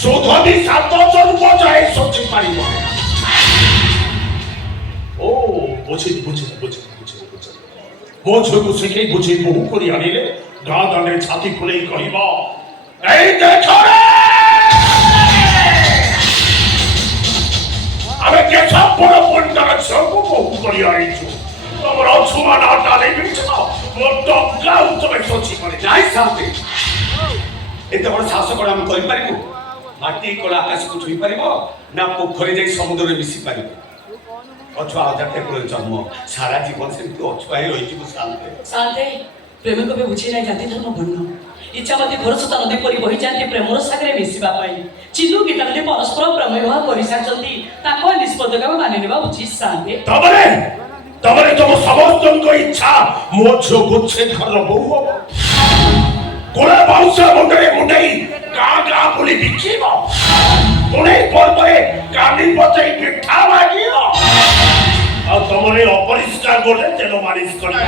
ସୁଧବି 7 ଜନ୍ମ ଯାଏ ସଞ୍ଚି ପାରିବ। ଓ ବୁଝିଲି। ମୋ ଝିଅକୁ ଶିଖେଇ ବୁଝେଇ ବୋହୂ କରି ଆଣିଲେ ଗାଁ ଦାଣ୍ଡରେ ଛାତି ଫୁଲେଇ କହିବ, ଏଇ ଦେଖ ଆମେ କେଶ ବଡ଼ ପଣ୍ଡାର ଝିଅକୁ ବୋହୂ କରି ଆଣିଛୁ। ତମର ଛୁଆ ନାଟା ନେଇଛ ମୋ ଟଙ୍କା ତମେ ସଞ୍ଚି କରି ନାଇଁ ସାଥେ ଏତେ ବଡ଼ ସାହସ କଣ ଆମେ କରିପାରିବୁ? ମାଟି କଳା ଆକାଶକୁ ଛୁଇଁ ପାରିବ ନା ପୋଖରୀ ଯାଇ ସମୁଦ୍ରରେ ମିଶି ପାରିବ? ଅଛୁଆ ଅଜାତେ କୂଳରେ ଜନ୍ମ ସାରା ଜୀବନ ସେମିତି ଅଛୁଆ ହେଇ ରହିଯିବୁ ଶାନ୍ତେ। ଶାନ୍ତେ ପ୍ରେମ କେବେ ବୁଝି ନାହିଁ ଜାତି ଧର୍ମ ବର୍ଣ୍ଣ। ଇଚ୍ଛା ମତେ ଭରସତା ନଦୀ ପରି ବହିଯାନ୍ତି ପ୍ରେମର ସାଗରେ ମିଶିବା ପାଇଁ। ଚିନୁ ଗୀତାଞ୍ଜଳି ପରସ୍ପର ପ୍ରେମ ବିବାହ କରିସାରିଛନ୍ତି। ତାଙ୍କ ନିଷ୍ପତ୍ତିକୁ ଆମେ ମାନି ନେବା ଉଚିତ ଶାନ୍ତେ। ତମରେ ତମ ସମସ୍ତଙ୍କ ଇଚ୍ଛା ମୋ ଝିଅକୁ ସେ ଘରର ବୋହୂ ହବ। କୋଳା ବାଉଁଶ ମୁଣ୍ଡରେ ମୁଣ୍ଡେଇ ଗାଁ ବୁଲି ବିକିବ। ପୁଣେଇ ପର୍ବରେ କାନି ବଜେଇ ପିଠା ମାଗିବ। ଆଉ ତମରେ ଅପରିଷ୍କାର ଗୋଡେ ତେଲ ମାଲିସ କରିବ।